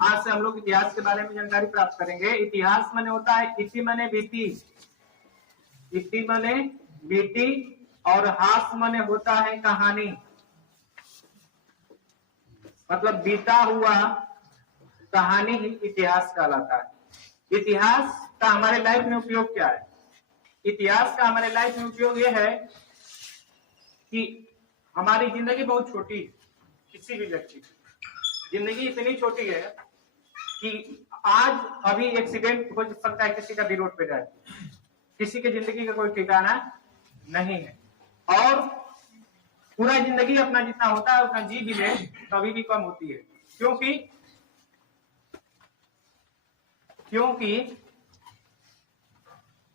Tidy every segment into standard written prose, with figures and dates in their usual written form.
आज से हम लोग इतिहास के बारे में जानकारी प्राप्त करेंगे। इतिहास माने होता है इति माने बीती, इति माने बीती, और हास माने होता है कहानी, मतलब बीता हुआ कहानी ही इतिहास कहलाता है। इतिहास का हमारे लाइफ में उपयोग क्या है? इतिहास का हमारे लाइफ में उपयोग यह है कि हमारी जिंदगी बहुत छोटी है, किसी भी व्यक्ति की जिंदगी इतनी छोटी है कि आज अभी एक्सीडेंट हो सकता है, किसी का भी रोड पे जाए, किसी की जिंदगी का कोई ठिकाना नहीं है, और पूरा जिंदगी अपना जितना होता है उतना जी भी ले तभी भी कम होती है। क्योंकि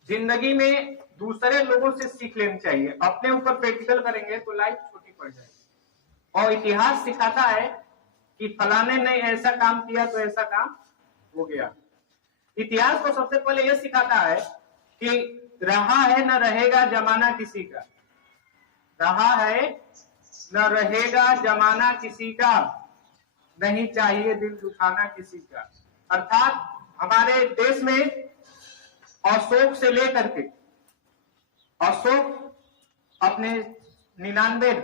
जिंदगी में दूसरे लोगों से सीख लेनी चाहिए, अपने ऊपर प्रैक्टिकल करेंगे तो लाइफ छोटी पड़ जाएगी। और इतिहास सिखाता है कि फलाने ने ऐसा काम किया तो ऐसा काम हो गया। इतिहास को सबसे पहले यह सिखाता है कि रहा है न रहेगा जमाना किसी का, रहा है न रहेगा जमाना किसी का, नहीं चाहिए दिल दुखाना किसी का। अर्थात हमारे देश में अशोक से लेकर के, अशोक अपने 99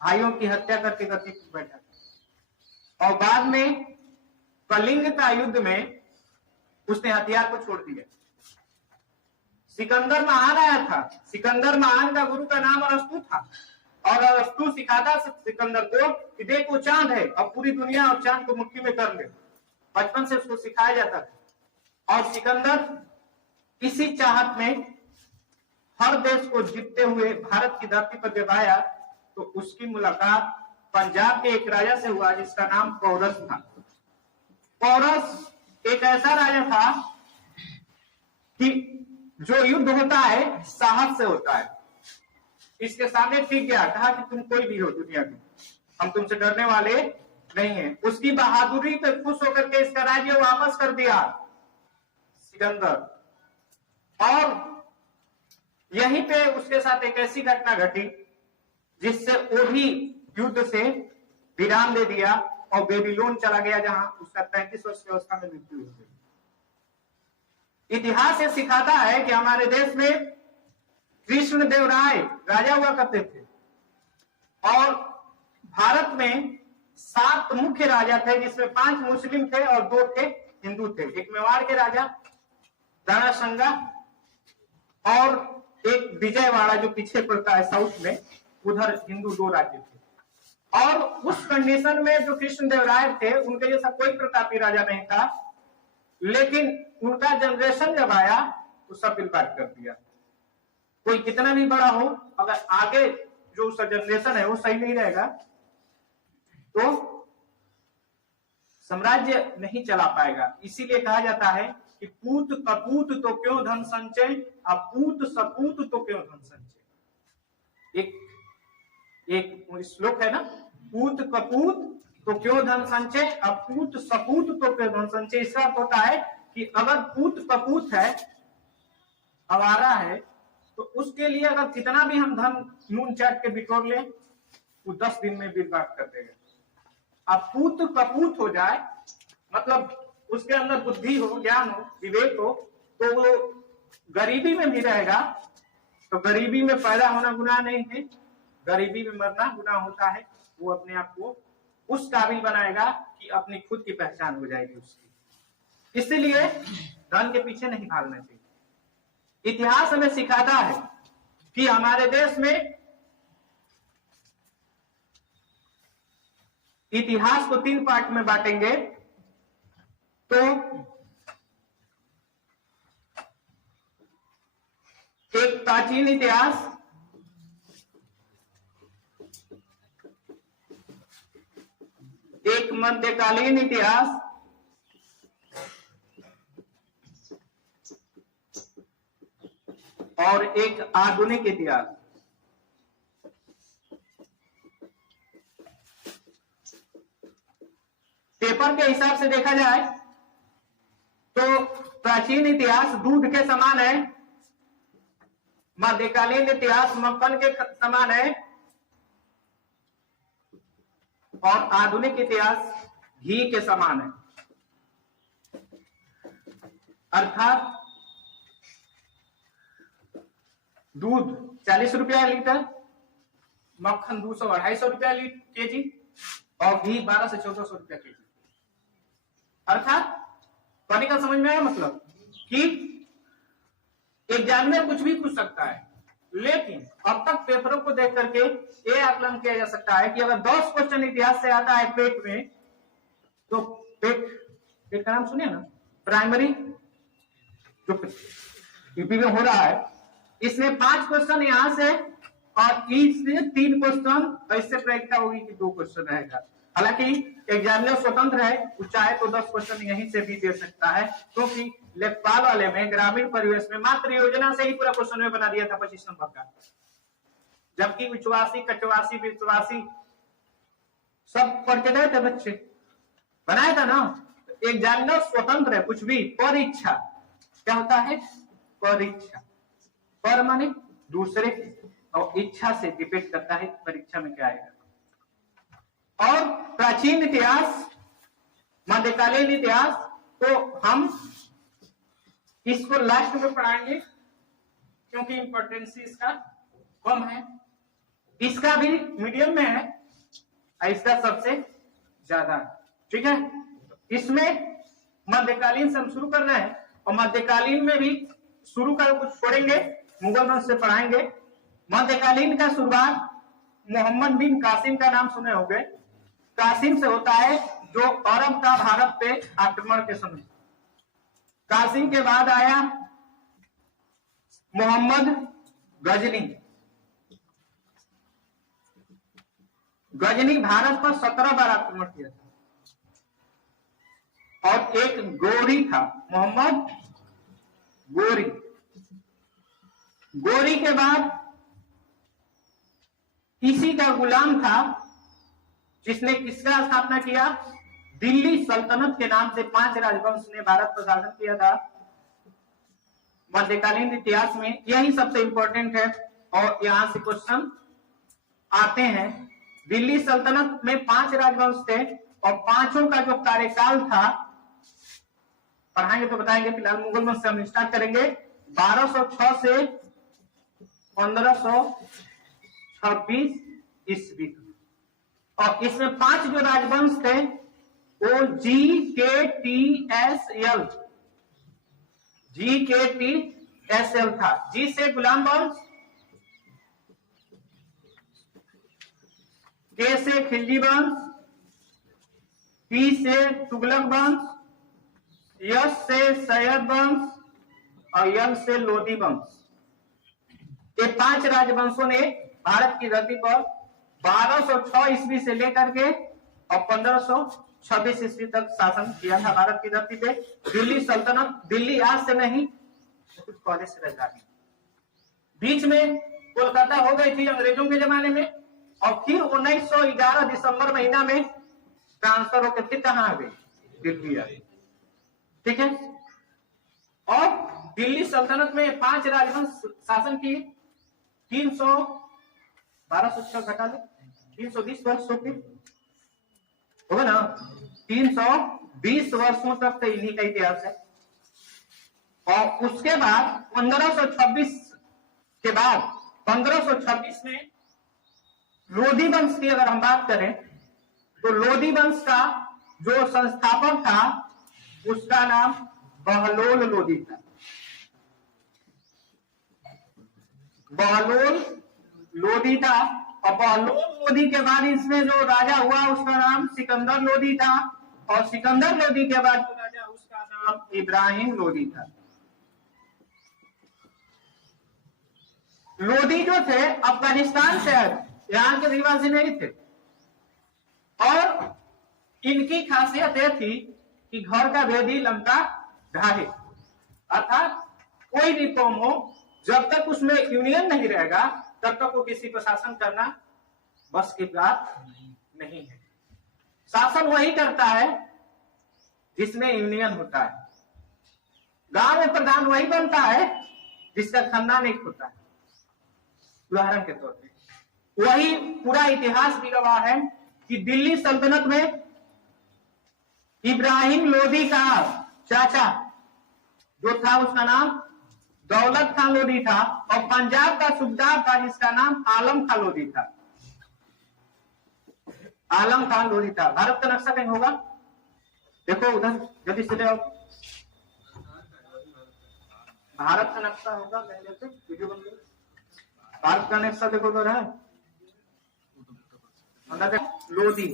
भाइयों की हत्या करके गद्दी पर बैठा, और बाद में कलिंग का युद्ध में उसने हथियार को छोड़ दिया। सिकंदर महान आया था, सिकंदर महान का गुरु का नाम अरस्तु था, और अरस्तु सिखाता सिकंदर को कि देखो चांद है, अब पूरी दुनिया और चांद को मुट्ठी में कर ले। बचपन से उसको सिखाया जाता था, और सिकंदर इसी चाहत में हर देश को जीतते हुए भारत की धरती पर जब आया तो उसकी मुलाकात पंजाब के एक राजा से हुआ जिसका नाम पौरस था। पौरस एक ऐसा राजा था कि जो युद्ध होता है साहस से होता है। इसके सामने ठीक गया, कहा कि तुम कोई भी हो दुनिया में, हम तुमसे डरने वाले नहीं हैं। उसकी बहादुरी पे खुश होकर के इसका राज्य वापस कर दिया सिकंदर, और यहीं पे उसके साथ एक ऐसी घटना घटी जिससे वो भी युद्ध से विराम दे दिया और बेबीलोन चला गया, जहां उसका 35 वर्ष की अवस्था में मृत्यु हो गई। इतिहास ये सिखाता है कि हमारे देश में कृष्णदेवराय राजा हुआ करते थे, और भारत में 7 मुख्य राजा थे, जिसमें 5 मुस्लिम थे और 2 थे हिंदू थे। एक मेवाड़ के राजा दारासंगा, और एक विजयवाड़ा जो पीछे पड़ता है साउथ में, उधर हिंदू 2 राज्य थे। और उस कंडीशन में जो कृष्णदेवराय थे उनके जैसा कोई प्रतापी राजा नहीं था, लेकिन उनका जनरेशन जब आया तो सब बर्बाद कर दिया। कोई कितना भी बड़ा हो, अगर आगे जो उसका जनरेशन है वो सही नहीं रहेगा तो साम्राज्य नहीं चला पाएगा। इसीलिए कहा जाता है कि पूत कपूत तो क्यों धन संचय, अपूत सपूत तो क्यों धन संचय। एक श्लोक है ना, पूत कपूत तो क्यों धन संचय, अपूत सपूत तो क्यों धन संचय। इसका अर्थ होता है कि अगर पूत कपूत है, आवारा है, तो उसके लिए अगर कितना भी हम धन नून चाट के बिटोर ले वो 10 दिन में बर्बाद कर देगा। अब पूत कपूत हो जाए, मतलब उसके अंदर बुद्धि हो, ज्ञान हो, विवेक हो, तो वो गरीबी में भी रहेगा। तो गरीबी में पैदा होना गुनाह नहीं है, गरीबी में मरना गुनाह होता है। वो अपने आप को उस काबिल बनाएगा कि अपनी खुद की पहचान हो जाएगी उसकी। इसीलिए धन के पीछे नहीं भागना चाहिए। इतिहास हमें सिखाता है कि हमारे देश में इतिहास को 3 पार्ट में बांटेंगे। तो एक प्राचीन इतिहास, एक मध्यकालीन इतिहास, और एक आधुनिक इतिहास। पेपर के हिसाब से देखा जाए तो प्राचीन इतिहास दूध के समान है, मध्यकालीन इतिहास मक्खन के समान है, और आधुनिक इतिहास घी के समान है। अर्थात दूध 40 रुपया लीटर, मक्खन 200-250 रुपया केजी और घी 1200 से 1400 रुपया केजी। अर्थात पानी का समझ में आया मतलब कि एग्जामिनर कुछ भी पूछ सकता है, लेकिन अब तक पेपरों को देख करके ये आकलन किया जा सकता है कि अगर 10 क्वेश्चन इतिहास से आता है पेट में, तो पेट का नाम सुनिए ना, प्राइमरी जो यूपी में हो रहा है, इसमें 5 क्वेश्चन यहां से और इससे 3 क्वेश्चन, इससे परीक्षा होगी कि 2 क्वेश्चन रहेगा। हालांकि एग्जामिनर स्वतंत्र है, वो चाहे तो 10 क्वेश्चन यहीं से भी दे सकता है, क्योंकि लेखपाल वाले में ग्रामीण परिवेश में मात्र योजना से ही पूरा क्वेश्चन में बना दिया था 25 नंबर का, जबकि उच्चवासी कटवासी विश्वासी सब पढ़ के गए थे बच्चे, बनाया था ना। एग्जामिनर स्वतंत्र है, कुछ भी परीक्षा क्या होता है, परीक्षा पर माने दूसरे और इच्छा से डिपेंड करता है परीक्षा में क्या आएगा। और प्राचीन इतिहास, मध्यकालीन इतिहास, तो हम इसको लास्ट में पढ़ाएंगे क्योंकि इंपॉर्टेंस इसका कम है। इसका भी मीडियम में है, इसका सबसे ज्यादा, ठीक है। इसमें मध्यकालीन से हम शुरू कर रहे हैं और मध्यकालीन में भी शुरू कर कुछ छोड़ेंगे, मुगल वंश से पढ़ाएंगे। मध्यकालीन का शुरुआत मोहम्मद बिन कासिम का नाम सुने होंगे, कासिम से होता है, जो अरब का भारत पे आक्रमण के समय। कासिम के बाद आया मोहम्मद गजनी। गजनी भारत पर 17 बार आक्रमण किया था। और एक गोरी था, मोहम्मद गोरी। गोरी के बाद इसी का गुलाम था जिसने किसका स्थापना किया, दिल्ली सल्तनत के नाम से 5 राजवंश ने भारत पर शासन किया था। मध्यकालीन इतिहास में यही सबसे इंपॉर्टेंट है और यहां से क्वेश्चन आते हैं। दिल्ली सल्तनत में 5 राजवंश थे और पांचों का जो कार्यकाल था, पढ़ाएंगे तो बताएंगे। फिलहाल मुगल वंश से हम स्टार्ट करेंगे। 1206 से 1526 ईस्वी, और इसमें 5 जो राजवंश थे वो GKTSL था। जी से गुलाम वंश, के से खिलजी वंश, टी से तुगलक वंश, यश से सैयद वंश और यल से लोधी वंश। ये 5 राजवंशों ने भारत की धरती पर 1206 ईस्वी से लेकर के और 1526 ईस्वी तक शासन किया था भारत की धरती पे। दिल्ली सल्तनत, दिल्ली आज से नहीं कुछ पहले से राजधानी, बीच में कोलकाता हो गई थी अंग्रेजों के जमाने में, और फिर 1911 दिसंबर महीना में ट्रांसफर होकर फिर कहां आ गई, दिल्ली आ गई, ठीक है। और दिल्ली सल्तनत में 5 राजवंश शासन किए। 1206 घटा लो, 320 वर्ष होगा ना, 320 वर्षों तक तो इन्हीं का इतिहास है। और उसके बाद 1526 के बाद 1526 में लोधी वंश की अगर हम बात करें तो लोधी वंश का जो संस्थापक था उसका नाम बहलोल लोधी था। बहलोल लोधी था, और बहलोल लोधी के बाद इसमें जो राजा हुआ उसका नाम सिकंदर लोधी था, और सिकंदर लोधी के बाद जो राजा उसका नाम इब्राहिम लोधी था। लोधी जो थे अफगानिस्तान से आए, यहाँ के निवासी नहीं थे, और इनकी खासियत यह थी कि घर का भेदी लंका ढाहे, अर्थात कोई भी कौम हो जब तक उसमें यूनियन नहीं रहेगा तब तक वो किसी पर शासन करना बस की बात नहीं है। शासन वही करता है जिसमें यूनियन होता है। गांव में प्रधान वही बनता है जिसका खानदान एक होता है। उदाहरण के तौर पे वही पूरा इतिहास भी गवाह है कि दिल्ली सल्तनत में इब्राहिम लोधी का चाचा जो था उसका नाम दौलत खान लोधी था, और पंजाब का सूबेदार था जिसका नाम आलम खान लोधी था। आलम खान लोधी था। भारत का नक्शा कहीं होगा, देखो उधर जल्दी से ले आओ। भारत का नक्शा होगा वीडियो बन गई। भारत का नक्शा देखो तो है लोधी,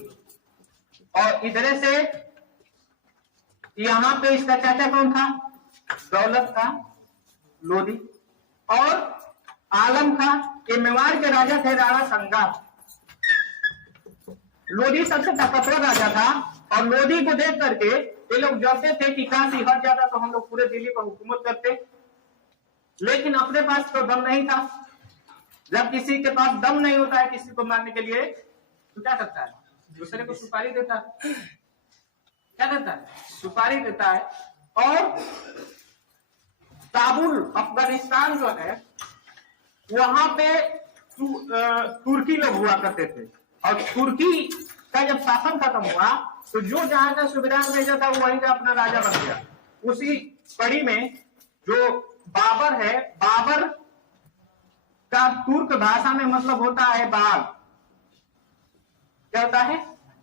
और इधर से यहाँ पे इसका चाचा कौन था, दौलत था लोधी, और आलम था, ये मेवाड़ के राजा थे राणा संगा। लोधी सबसे ताकतवर राजा था, और लोधी को देख करके ये लोग जबते थे कि काशी हट जाता तो हम लोग पूरे दिल्ली पर हुकूमत करते, लेकिन अपने पास तो दम नहीं था। जब किसी के पास दम नहीं होता है किसी को मारने के लिए तो क्या करता है, दूसरे को सुपारी देता है। क्या करता है, सुपारी देता है। और काबुल अफगानिस्तान जो है वहां पे तुर्की लोग हुआ करते थे, और तुर्की का जब शासन खत्म हुआ तो जो जहां का सूबेदार भेजा था वो वहीं का अपना राजा बन गया। उसी कड़ी में जो बाबर है, बाबर का तुर्क भाषा में मतलब होता है बाघ। क्या होता है,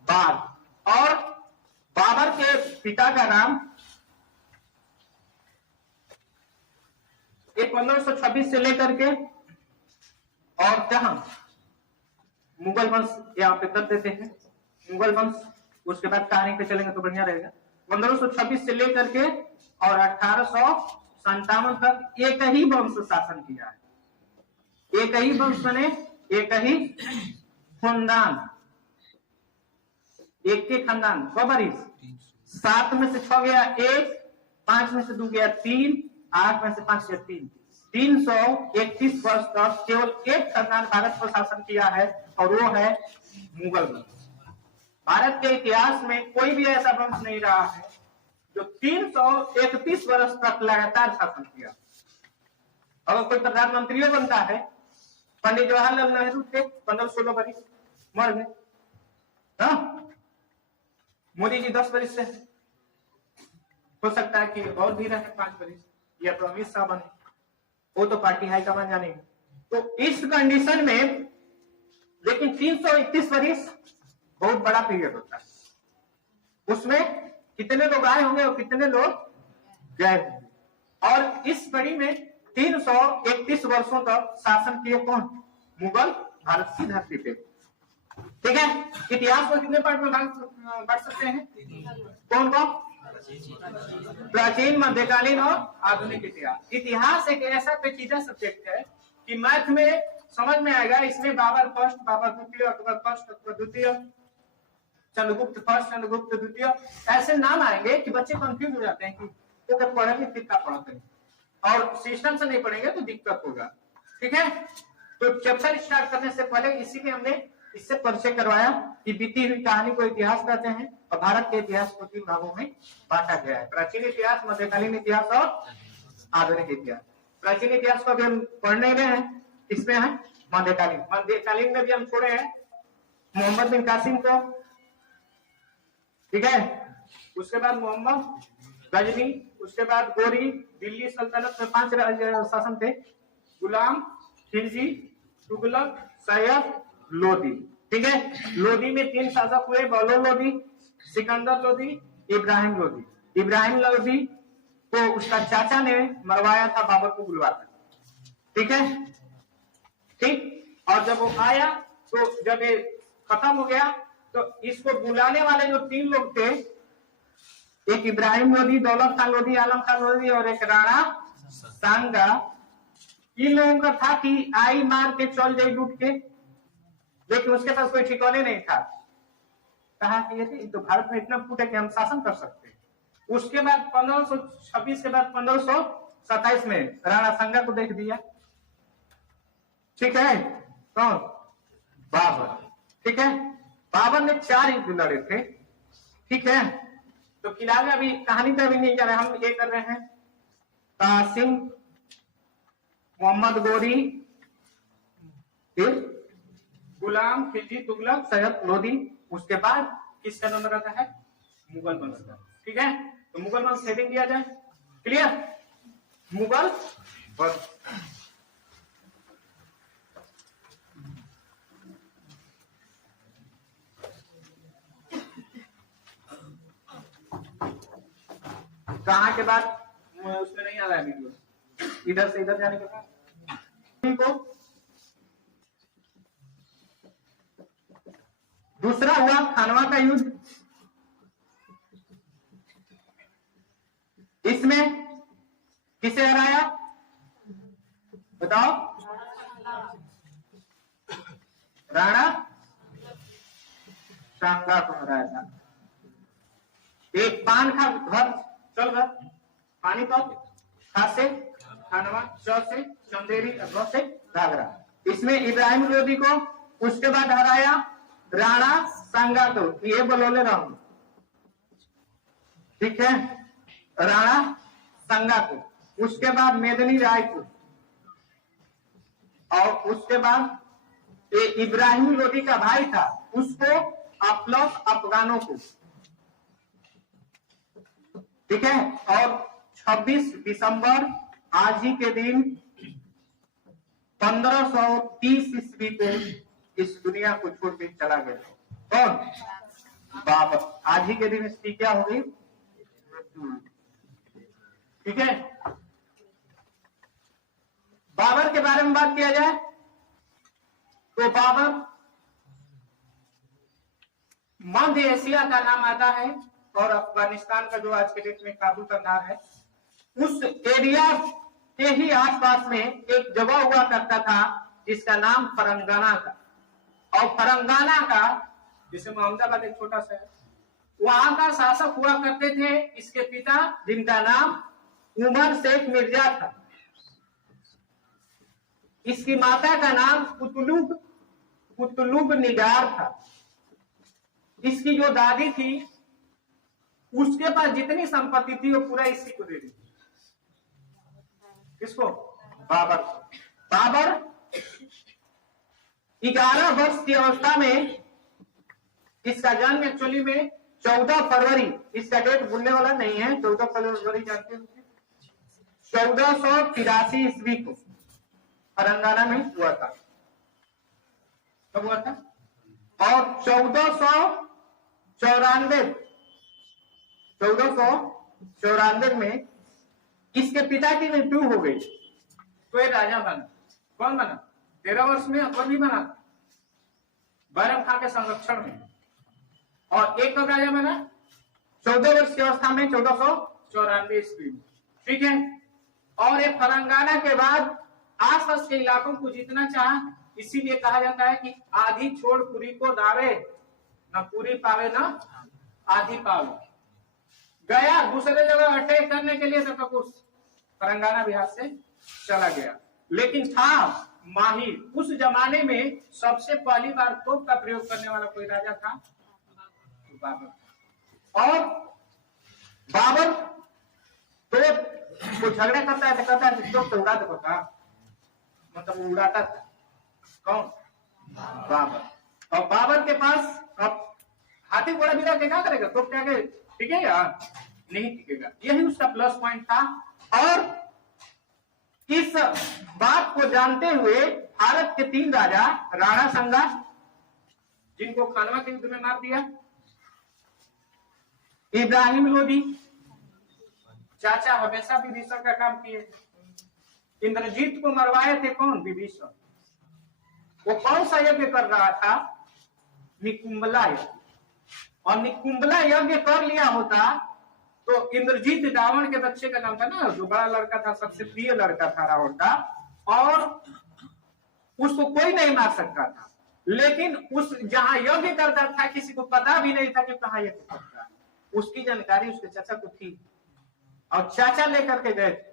बाघ। और बाबर के पिता का नाम 1526 से लेकर के और जहां मुगल वंश यहाँ पे कर देते हैं, मुगल वंश, उसके बाद कहानी पे चलेंगे तो बढ़िया रहेगा। 1526 से लेकर के और 1857 तक एक ही वंश शासन किया है। एक ही वंश बने, एक ही खानदान, एक के खानदान। बबरीस 7 में से 6 गया 1, 5 में से 2 गया 3, 8 में से 5 गया 3, 331 वर्ष तक केवल एक खानदान भारत को शासन किया है, और वो है मुगल वंश। भारत के इतिहास में कोई भी ऐसा वंश नहीं रहा है जो 331 वर्ष तक लगातार शासन किया। अगर कोई प्रधानमंत्री बनता है, पंडित जवाहरलाल नेहरू थे 15-16 वर्ष, मर गए। मोदी जी 10 वर्ष से, हो सकता है कि और भी रहे 5 वर्ष, या तो अमित शाह बने, वो तो पार्टी हाईकमान जानेगी। तो इस कंडीशन में लेकिन 331 वर्ष बहुत बड़ा पीरियड होता है। उसमें कितने लोग आए होंगे और कितने लोग गए होंगे, और इस कड़ी में 331 वर्षों तक शासन किए कौन, मुगल, भारत की धरती पे। ठीक है, इतिहास को कितने पार्ट में बांट सकते हैं, कौन कौन, प्राचीन, मध्यकालीन और आधुनिक इतिहास। इतिहास एक ऐसा पेचीदा सब्जेक्ट है कि मैथ में समझ में आएगा। इसमें बाबर फर्स्ट, बाबर द्वितीय, अकबर फर्स्ट, अकबर द्वितीय, चंद्रगुप्त फर्स्ट, चंद्रगुप्त द्वितीय, ऐसे नाम आएंगे कि बच्चे कंफ्यूज हो जाते हैं कि तो क्या पढ़ेंगे, कितना पढ़ते हैं, और सिस्टम से नहीं पढ़ेंगे तो दिक्कत होगा। ठीक है, तो चैप्टर स्टार्ट करने से पहले इसीलिए हमने इससे परिचय करवाया कि बीती हुई कहानी को इतिहास कहते हैं, और भारत के इतिहास को 3 भागों में बांटा गया है, प्राचीन इतिहास, मध्यकालीन इतिहास और आधुनिक इतिहास। प्राचीन इतिहास को अभी हम पढ़ नहीं रहे हैं, इसमें है मध्यकालीन। मध्यकालीन में भी हम छोड़े हैं मोहम्मद बिन कासिम को, ठीक है, उसके बाद मोहम्मद गजनी, उसके बाद गोरी, दिल्ली सल्तनत में 5 शासन थे, गुलाम, खिलजी, तुगलक, सैयद, लोधी। ठीक है, लोधी में 3 शासक हुए, बलोच लोधी, सिकंदर लोधी, इब्राहिम लोधी। इब्राहिम लोधी को उसका चाचा ने मरवाया था बाबर को बुलवाकर। ठीक है, ठीक। और जब वो आया तो जब ये खत्म हो गया तो इसको बुलाने वाले जो 3 लोग थे, एक इब्राहिम लोधी, दौलत खान लोधी, आलम खान लोधी और एक राणा सांगा, इन लोगों का था कि आई मार के चल जाए लूट के, लेकिन उसके पास कोई ठिकाने नहीं था। कहा कि ये तो भारत में इतना फूट है कि हम शासन कर सकते हैं। उसके बाद 1526 के बाद 1527 में राणा सांगा को देख दिया। ठीक है, कौन, बाबर। ठीक है, बाबर ने 4 युद्ध लड़े थे। ठीक है, तो फिलहाल अभी कहानी पे अभी नहीं जा रहे, हम ये कर रहे हैं कासिम, मोहम्मद गोरी, फिर गुलाम, खिलजी, तुगलक, सैयद, लोधी। उसके बाद किसका नंबर आता है, मुगल वंश का। ठीक है, तो मुगल वंश हेडिंग दिया जाए, क्लियर। मुगल वंश। कहाँ के बाद उसमें नहीं आ रहा है वीडियो, इधर से इधर जाने के बाद को दूसरा हुआ खानवा का युद्ध। इसमें किसे हराया बताओ? राणा सांगा को हराया था। एक पान का घर चल रहा, पानी तो खा से खानवा, च से चंदेरी, अथवा से घाघरा। इसमें इब्राहिम लोदी को उसके बाद हराया राणा सांगा को, ये बोलोले रहूं, ठीक है, राणा सांगा को। उसके बाद मेदनी राय को, और उसके बाद ये इब्राहिम लोदी का भाई था उसको, प्लस अफगानों को, ठीक है। और 26 दिसंबर आज ही के दिन 1530 ईस्वी को इस दुनिया को छोड़ के चला गया। कौन? बाबर। आज ही के दिन इसकी क्या हो गई? ठीक है। बाबर के बारे में बात किया जाए तो बाबर मध्य एशिया का नाम आता है, और अफगानिस्तान का जो आज के डेट में काबुल का नाम है, उस एरिया के ही आसपास में एक जगह हुआ करता था जिसका नाम फरंगाना था। और फरंगाना का, जिसे मोहम्मदाबाद एक छोटा सा है, वहां का शासक हुआ करते थे इसके पिता, जिनका नाम उमर शेख मिर्जा था। इसकी माता का नाम कुतलुब निगार था। इसकी जो दादी थी उसके पास जितनी संपत्ति थी वो पूरा इसी को दे दी। किसको? बाबर। बाबर 11 वर्ष की अवस्था में, इसका जन्म एक्चुअली में 14 फरवरी, इसका डेट भूलने वाला नहीं है, 14 फरवरी जानते हैं, 1483 ईस्वी को फरंगाना में हुआ था। कब हुआ था? और 1494 में इसके पिता की मृत्यु हो गई, तो ये राजा बना। कौन बना? 13 वर्ष में अकबर भी बना, बैरम खां के संरक्षण में। और एक कब राजा बना? 14 वर्ष की अवस्था में, 1494 ईस्वी में, ठीक है। और ये फरंगाना के बाद आसपास के इलाकों को जीतना चाहा, इसीलिए कहा जाता है कि आधी छोड़ पूरी को दावे, न पूरी पावे न आधी पावे। गया दूसरे जगह अटैक करने के लिए, तब उस फरंगाना बिहार से चला गया। लेकिन था माहिर, उस जमाने में सबसे पहली बार तोप का प्रयोग करने वाला कोई राजा था, बाबर। और बाबर तो झगड़ा करता है, कहता है तो उड़ा दो का, मतलब वो उड़ाता था। कौन? बाबर। और बाबर के पास अब हाथी घोड़ा भी रख के क्या करेगा? तो क्या टिकेगा? नहीं टिकेगा। यही उसका प्लस पॉइंट था। और इस बात को जानते हुए भारत के 3 राजा, राणा सांगा, जिनको खानवा के युद्ध में मार दिया, इब्राहिम लोदी, चाचा हमेशा विभीषण का काम किए, इंद्रजीत को मरवाए थे कौन? विभीषण। वो कौन सा यज्ञ कर रहा था? निकुंभला यज्ञ। और निकुंभला यज्ञ कर लिया होता तो इंद्रजीत, रावण के बच्चे का नाम था ना, जो बड़ा लड़का था, सबसे प्रिय लड़का था रावण का, और उसको कोई नहीं मार सकता था। लेकिन उस जहां यज्ञ करता था किसी को पता भी नहीं था कि कहां यज्ञ करता है। उसकी जानकारी उसके चाचा को थी, और चाचा लेकर के गए थे,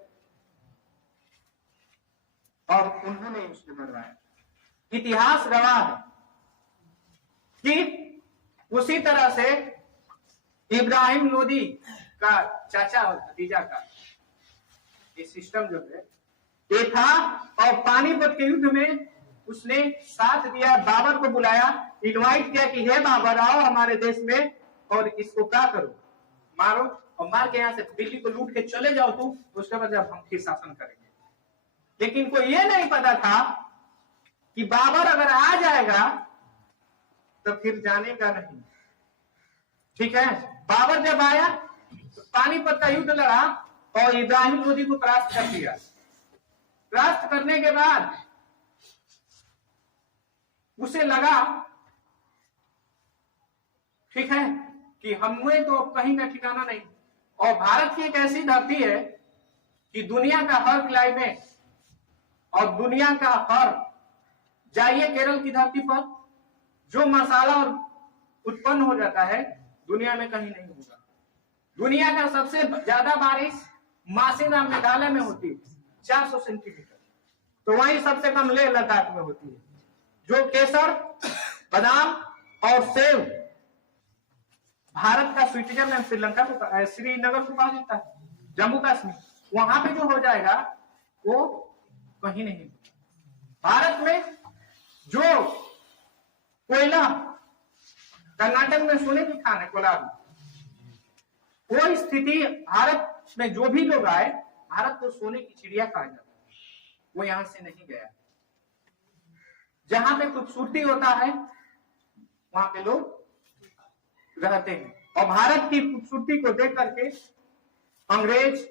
और उन्होंने उसको मरवाया। इतिहास गवाह है कि उसी तरह से इब्राहिम लोदी का चाचा और भतीजा का ये सिस्टम जो है ये था। और पानीपत के युद्ध में उसने साथ दिया, बाबर को बुलाया, इनवाइट किया कि हे बाबर आओ हमारे देश में, और इसको क्या करो? मारो और मार के यहाँ से दिल्ली को लूट के चले जाओ तुम, तो उसके बाद जब हम फिर शासन करेंगे। लेकिन कोई ये नहीं पता था कि बाबर अगर आ जाएगा तो फिर जाने का नहीं। ठीक है, बाबर जब आया तो पानीपत का युद्ध लड़ा और इब्राहिम लोदी को परास्त कर दिया। परास्त करने के बाद उसे लगा, ठीक है, कि हमें तो कहीं का ठिकाना नहीं, और भारत की एक ऐसी धरती है कि दुनिया का हर क्लाइमेट और दुनिया का हर, जाइए केरल की धरती पर, जो मसाला और उत्पन्न हो जाता है दुनिया में कहीं नहीं होगा। दुनिया का सबसे ज्यादा बारिश मासीनाम मेघालय में होती है 400 सेंटीमीटर, तो वहीं सबसे कम लेह लद्दाख में होती है। जो केसर, बादाम और सेब भारत का स्विट्जरलैंड, श्रीलंका को, श्रीनगर को कहा जाता है, जम्मू कश्मीर, वहां पे जो हो जाएगा वो कहीं नहीं। भारत में जो कोयला, कर्नाटक में सोने की खान है कोलार, वो स्थिति भारत में जो भी लोग आए, भारत को सोने की चिड़िया कहा जाता है, वो यहां से नहीं गया। जहां पे खूबसूरती होता है वहां पे लोग रहते हैं, और भारत की खूबसूरती को देख करके अंग्रेज,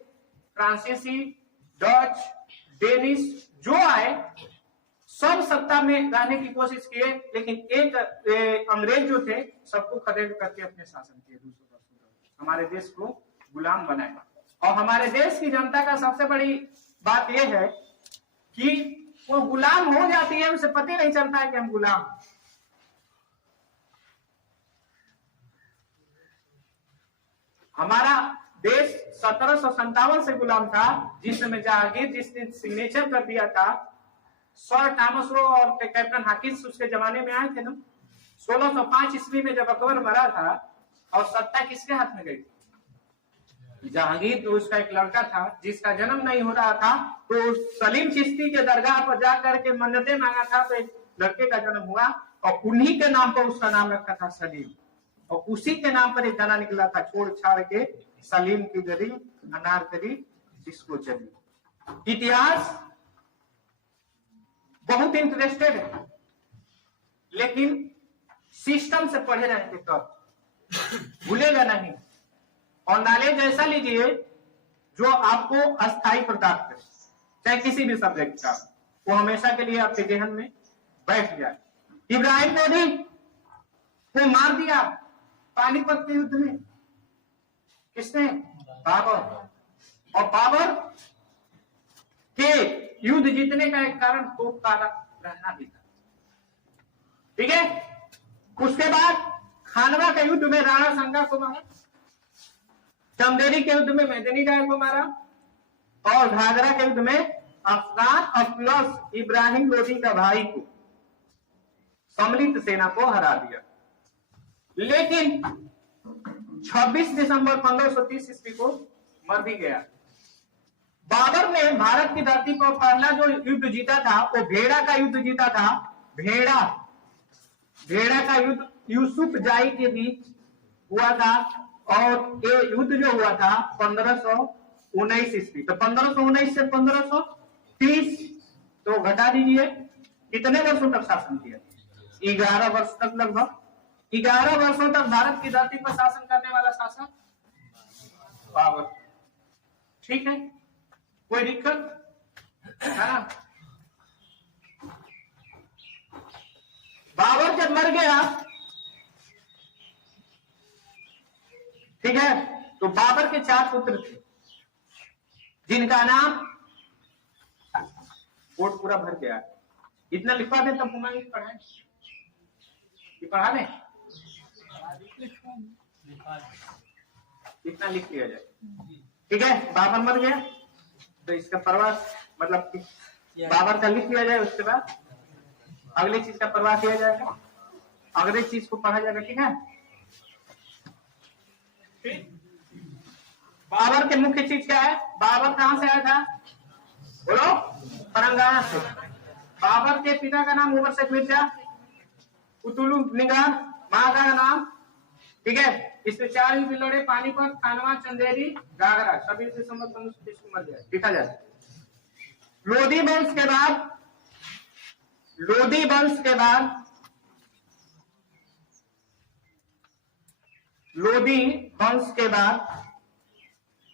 फ्रांसीसी, डच, डेनिश जो आए सब सत्ता में रहने की कोशिश किए, लेकिन एक अंग्रेज जो थे सबको खदेड़ करके अपने शासन किए। 200 वर्ष हमारे देश को गुलाम बनाया। और हमारे देश की जनता का सबसे बड़ी बात यह है कि वो गुलाम हो जाती है, उसे पता नहीं चलता है कि हम गुलाम। हमारा देश 1757 से गुलाम था, जिसमें जहांगीर जिसने सिग्नेचर कर दिया था, सर थॉमस रो और कैप्टन हाकिंस उसके जमाने में आए थे ना। 1605 ईस्वी में जब अकबर मरा था और सत्ता किसके हाथ में गई थी? जहांगीर। तो उसका एक लड़का था जिसका जन्म नहीं हो रहा था, तो सलीम चिश्ती के दरगाह पर जाकर के मन्नतें मांगा था, तो एक लड़के का जन्म हुआ और उन्हीं के नाम पर उसका नाम रखा था सलीम, और उसी के नाम पर एक गाना निकला था, छोड़ छाड़ के सलीम की गली अनारकली जिसको चली। इतिहास बहुत इंटरेस्टेड है, लेकिन सिस्टम से पढ़े रहेंगे तब भूलेगा नहीं। और नॉलेज ऐसा लीजिए जो आपको अस्थायी प्रदान करे, चाहे किसी भी सब्जेक्ट का, वो हमेशा के लिए आपके जहन में बैठ जाए। इब्राहिम लोदी को मार दिया पानीपत के युद्ध में, किसने? बाबर। और बाबर के युद्ध जीतने का एक कारण तोपखाना रहना भी था। ठीक है, उसके बाद खानवा के युद्ध में राणा संगा को मारा, चंदेरी के युद्ध में मेदिनी राय को मारा, और घाघरा के युद्ध में अफगान अफलस इब्राहिम लोदी का भाई को, सम्मिलित सेना को हरा दिया। लेकिन 26 दिसंबर 1530 ईस्वी को मर भी गया। बाबर ने भारत की धरती पर पहला जो युद्ध जीता था वो भेड़ा का युद्ध जीता था। भेड़ा का युद्ध यूसुफ जाई के बीच हुआ था, और ये युद्ध जो हुआ था 1519 ईस्वी। तो 1519 से 1530 तो घटा दीजिए, कितने वर्षों तक शासन किया? 11 वर्ष तक, लगभग 11 वर्षों तक भारत की धरती पर शासन करने वाला शासक बाबर। ठीक है, कोई दिक्कत है? बाबर जब मर गया, ठीक है, तो बाबर के 4 पुत्र थे, जिनका नाम, बोर्ड पूरा भर गया, इतना लिखवा दे तब घुमाएंगे, पढ़ाए पढ़ा लें, इतना लिख लिया जाए। ठीक है, बाबर मर गया तो इसका प्रवास, मतलब बाबर का लिख लिया जाए, उसके बाद अगली चीज का प्रवास किया जाएगा, अगली चीज को पढ़ा जाएगा। ठीक है, बाबर के मुख्य चीज क्या है? बाबर कहां से आया था? बोलो, तेलंगाना से। बाबर के पिता का नाम उमर शेख मिर्जा, कुतुब निगार, माँ का नाम, ठीक है, इसमें 4 युद्ध लड़े, पानीपत, खानवा, चंदेरी, गागरा, सभी से संबंध मर गया। देखा जाए लोधी वंश के बाद, लोधी वंश के बाद, लोधी वंश के बाद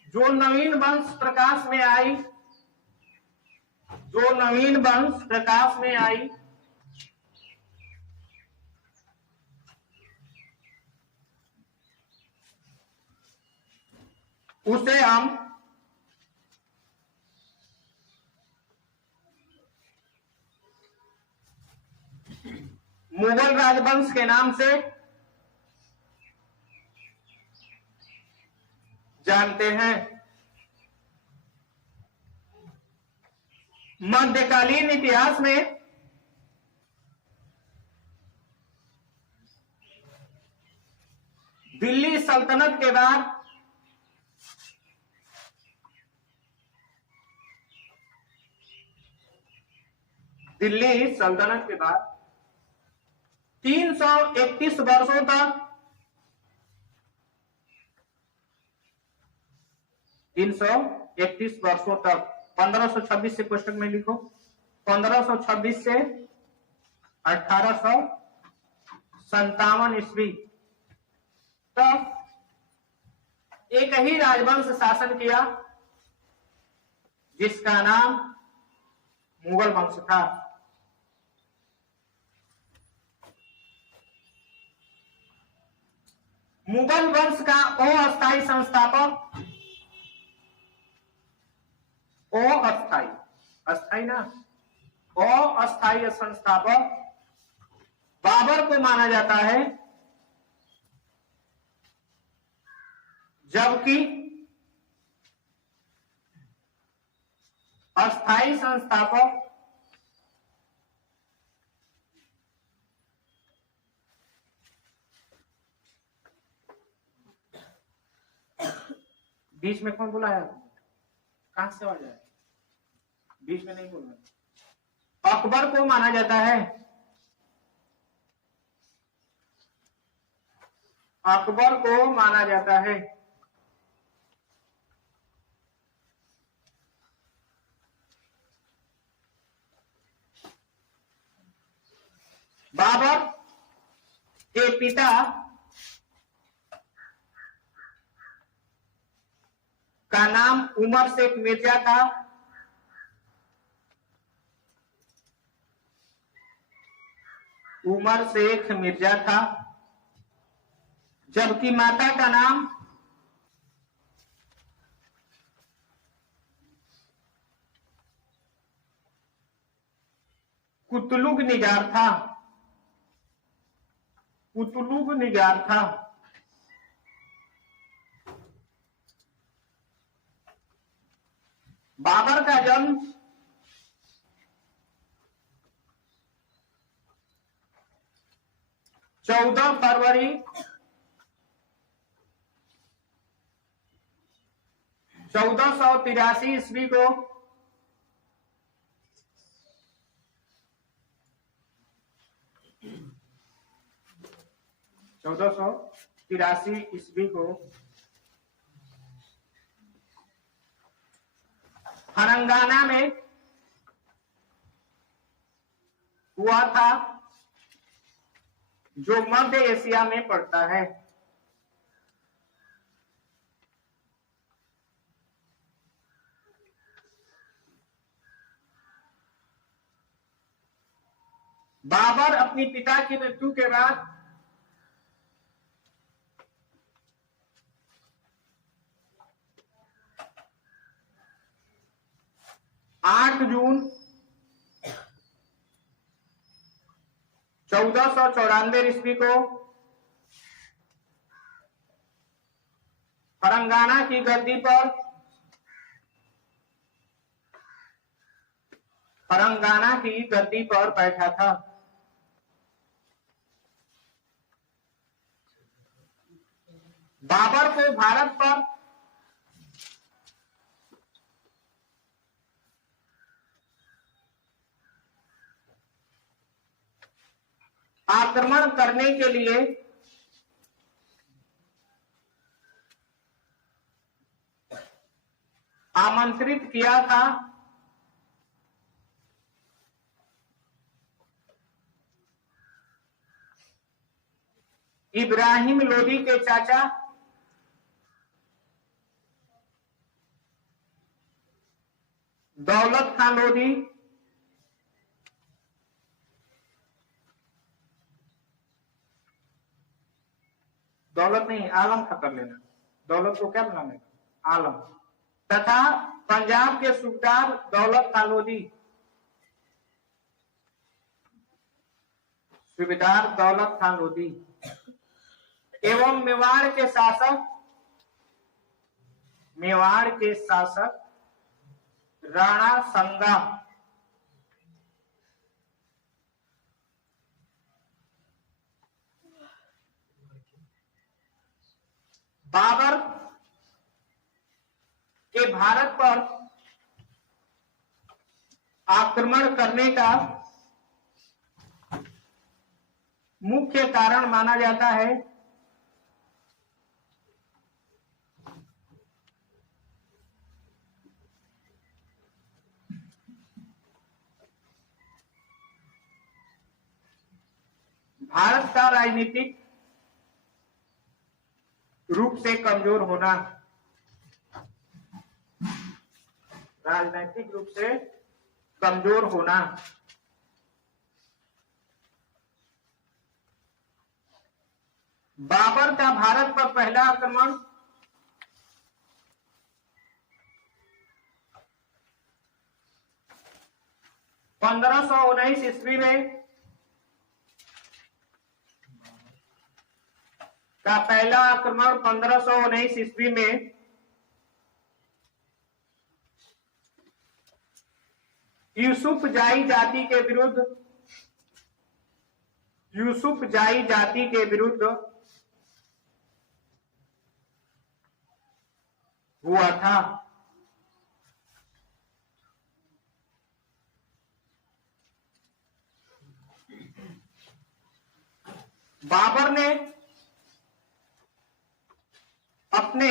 जो नवीन वंश प्रकाश में आई, जो नवीन वंश प्रकाश में आई, उसे हम मुगल राजवंश के नाम से जानते हैं। मध्यकालीन इतिहास में दिल्ली सल्तनत के बाद दिल्ली सल्तनत के बाद 331 वर्षों तक 331 वर्षों तक 1526 से कोष्टक में लिखो, 1526 से 1857 ईस्वी तक एक ही राजवंश शासन किया जिसका नाम मुगल वंश था। मुगल वंश का अस्थायी संस्थापक, अस्थायी, अस्थायी ना, अस्थायी संस्थापक बाबर को माना जाता है, जबकि अस्थायी संस्थापक बीच में कौन बोला है? कहां से आ जाए? बीच में नहीं बोलना। अकबर को माना जाता है, अकबर को माना जाता है। बाबर के पिता का नाम उमर शेख मिर्जा था, उमर शेख मिर्जा था, जबकि माता का नाम कुतलुग निगार था, कुतलुग निगार था। बाबर का जन्म 14 फरवरी 1483 ईस्वी को तेलंगाना में हुआ था, जो मध्य एशिया में पड़ता है। बाबर अपनी पिता की मृत्यु के बाद 8 जून 1494 ईस्वी को तेलंगाना की गद्दी पर बैठा था। बाबर को भारत पर आक्रमण करने के लिए आमंत्रित किया था इब्राहिम लोदी के चाचा दौलत खान लोदी दौलत नहीं आलम का कर लेना, दौलत को क्या बनाने का आलम, तथा पंजाब के सूबेदार दौलत खान लोदी, सूबेदार दौलत खान लोदी एवं मेवाड़ के शासक राणा संगा बाबर के भारत पर आक्रमण करने का मुख्य कारण माना जाता है भारत का राजनीतिक रूप से कमजोर होना, राजनीतिक रूप से कमजोर होना। बाबर का भारत पर पहला आक्रमण 1519 ईस्वी में का पहला आक्रमण 1519 ईस्वी में यूसुफ जाई जाति के विरुद्ध हुआ था। बाबर ने अपने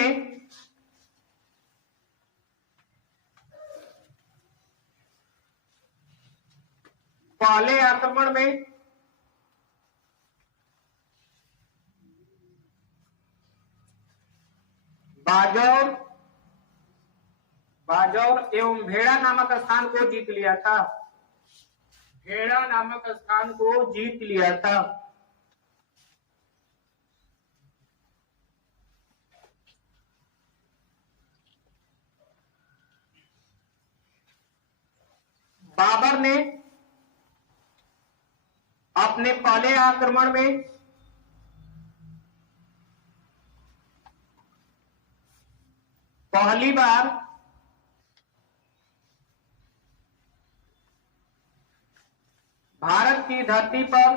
पहले आक्रमण में बाजौर एवं भेड़ा नामक स्थान को जीत लिया था। भेड़ा नामक स्थान को जीत लिया था। बाबर ने अपने पहले आक्रमण में पहली बार भारत की धरती पर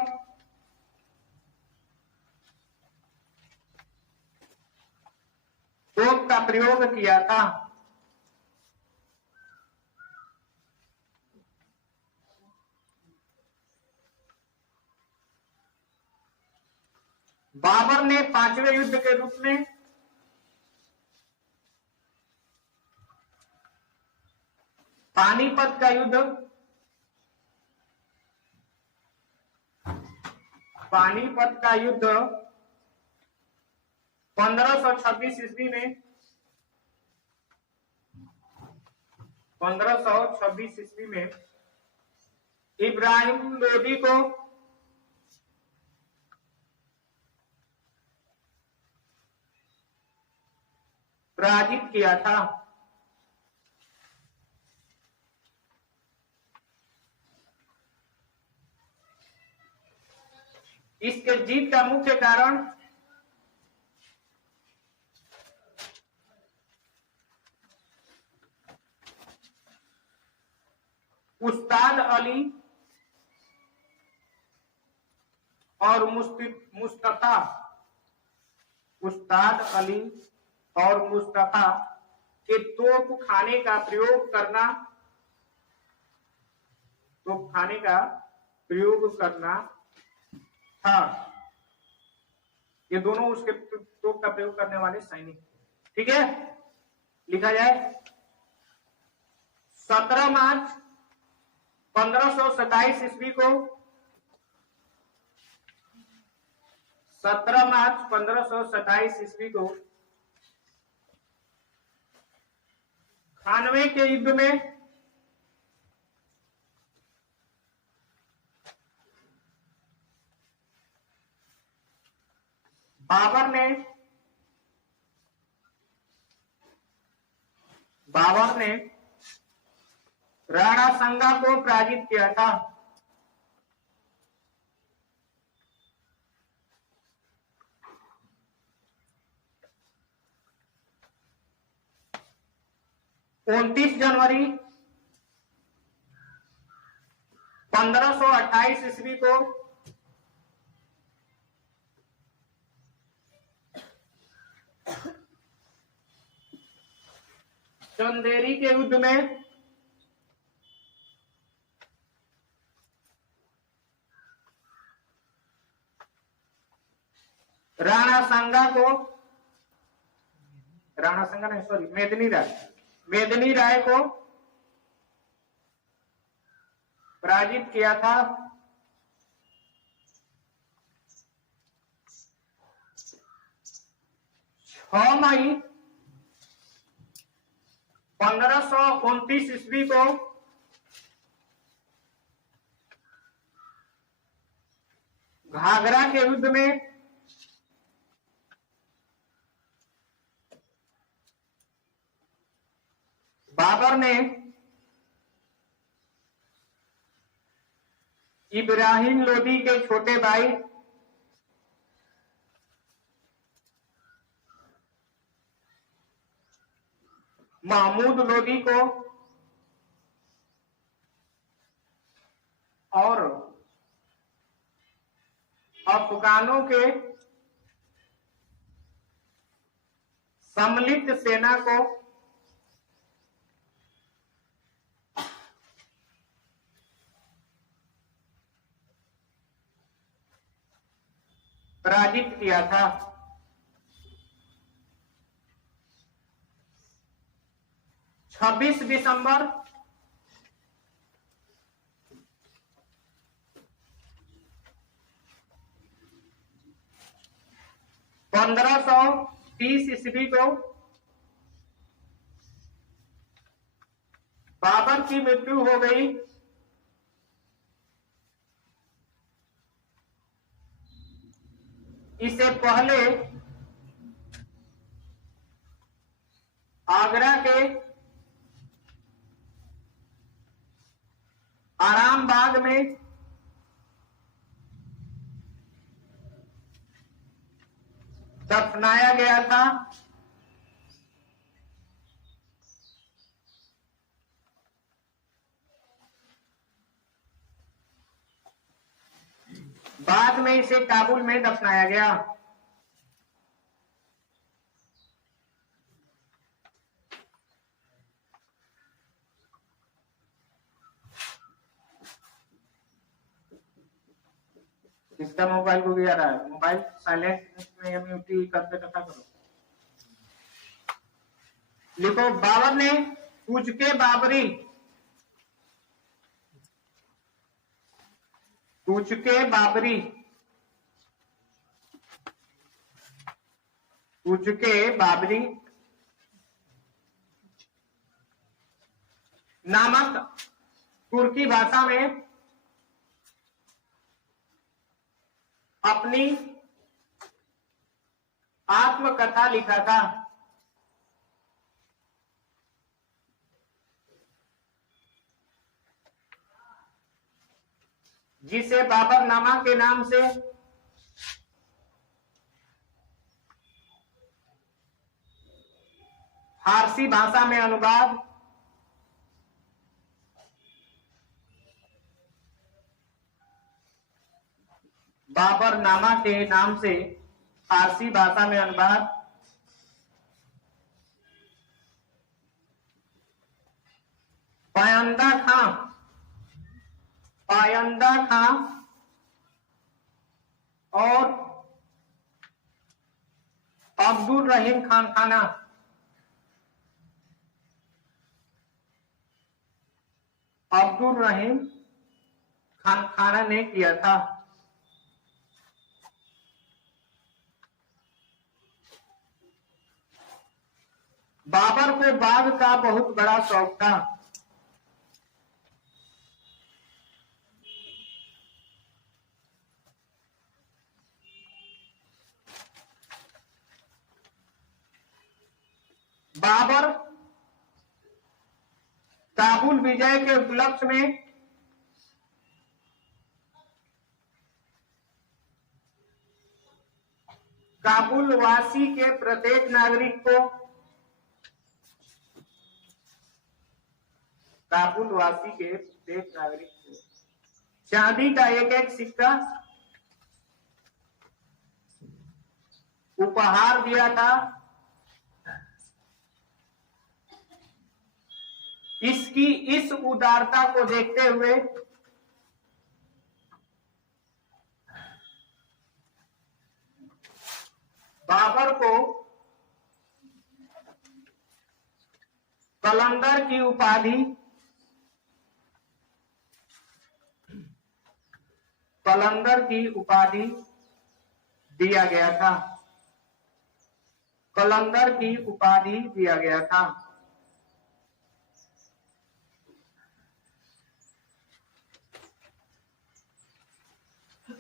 तोप का प्रयोग किया था। बाबर ने पांचवें युद्ध के रूप में पानीपत का युद्ध 1526 ईस्वी में 1526 ईस्वी में इब्राहिम लोदी को पराजित किया था। इसके जीत का मुख्य कारण उस्ताद अली और मुस्तफा के तोप खाने का प्रयोग करना था। ये दोनों उसके तोप का प्रयोग करने वाले सैनिक, ठीक है, लिखा जाए। 17 मार्च 1527 ईस्वी को 17 मार्च 1527 ईस्वी को खानवे के युद्ध में बाबर ने राणा संगा को पराजित किया था। जनवरी 1528 ईस्वी को चंदेरी के युद्ध में मेदिनी राय को पराजित किया था। 6 मई 1529 ईस्वी को घाघरा के युद्ध में बाबर ने इब्राहिम लोदी के छोटे भाई महमूद लोदी को और अफगानों के सम्मिलित सेना को पराजित किया था। 26 दिसंबर 1530 ईस्वी को बाबर की मृत्यु हो गई। इससे पहले आगरा के आरामबाग में दफनाया गया था। बाद में इसे काबुल में दफनाया गया। इसका मोबाइल को भी आ रहा है, मोबाइल साइलेंट में म्यूट करके रखा करो। लिखो, बाबर ने पूछ के बाबरी नामक तुर्की भाषा में अपनी आत्मकथा लिखा था। जिसे बाबरनामा के नाम से फारसी भाषा में अनुवाद बाबरनामा के नाम से फारसी भाषा में अनुवाद पायंदा खां और अब्दुल रहीम खान खाना अब्दुल रहीम खाना ने किया था। बाबर को बाघ का बहुत बड़ा शौक था। बाबर काबुल विजय के उपलक्ष्य में काबुल वासी के प्रत्येक नागरिक को चांदी का एक एक सिक्का उपहार दिया था। इसकी इस उदारता को देखते हुए बाबर को कलंदर की उपाधि दिया गया था। कलंदर की उपाधि दिया गया था।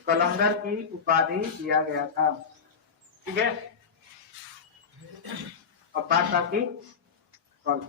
कलंदर की उपाधि दिया गया था। ठीक है, अब बात बाकी कल।